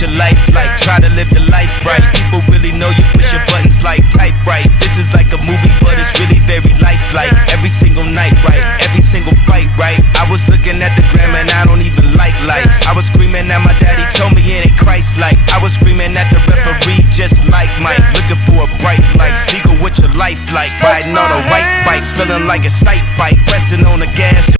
what your life like. Try to live your life right. People really know you push your buttons like type right. This is like a movie, but it's really very lifelike. Every single night, right? Every single fight, right? I was looking at the gram and I don't even like lights. I was screaming at my daddy, told me it ain't Christ-like. I was screaming at the referee, just like Mike. Looking for a bright light. Seagull, what your life like? Riding on a white bike, feeling like a sight bite. Pressing on the gas.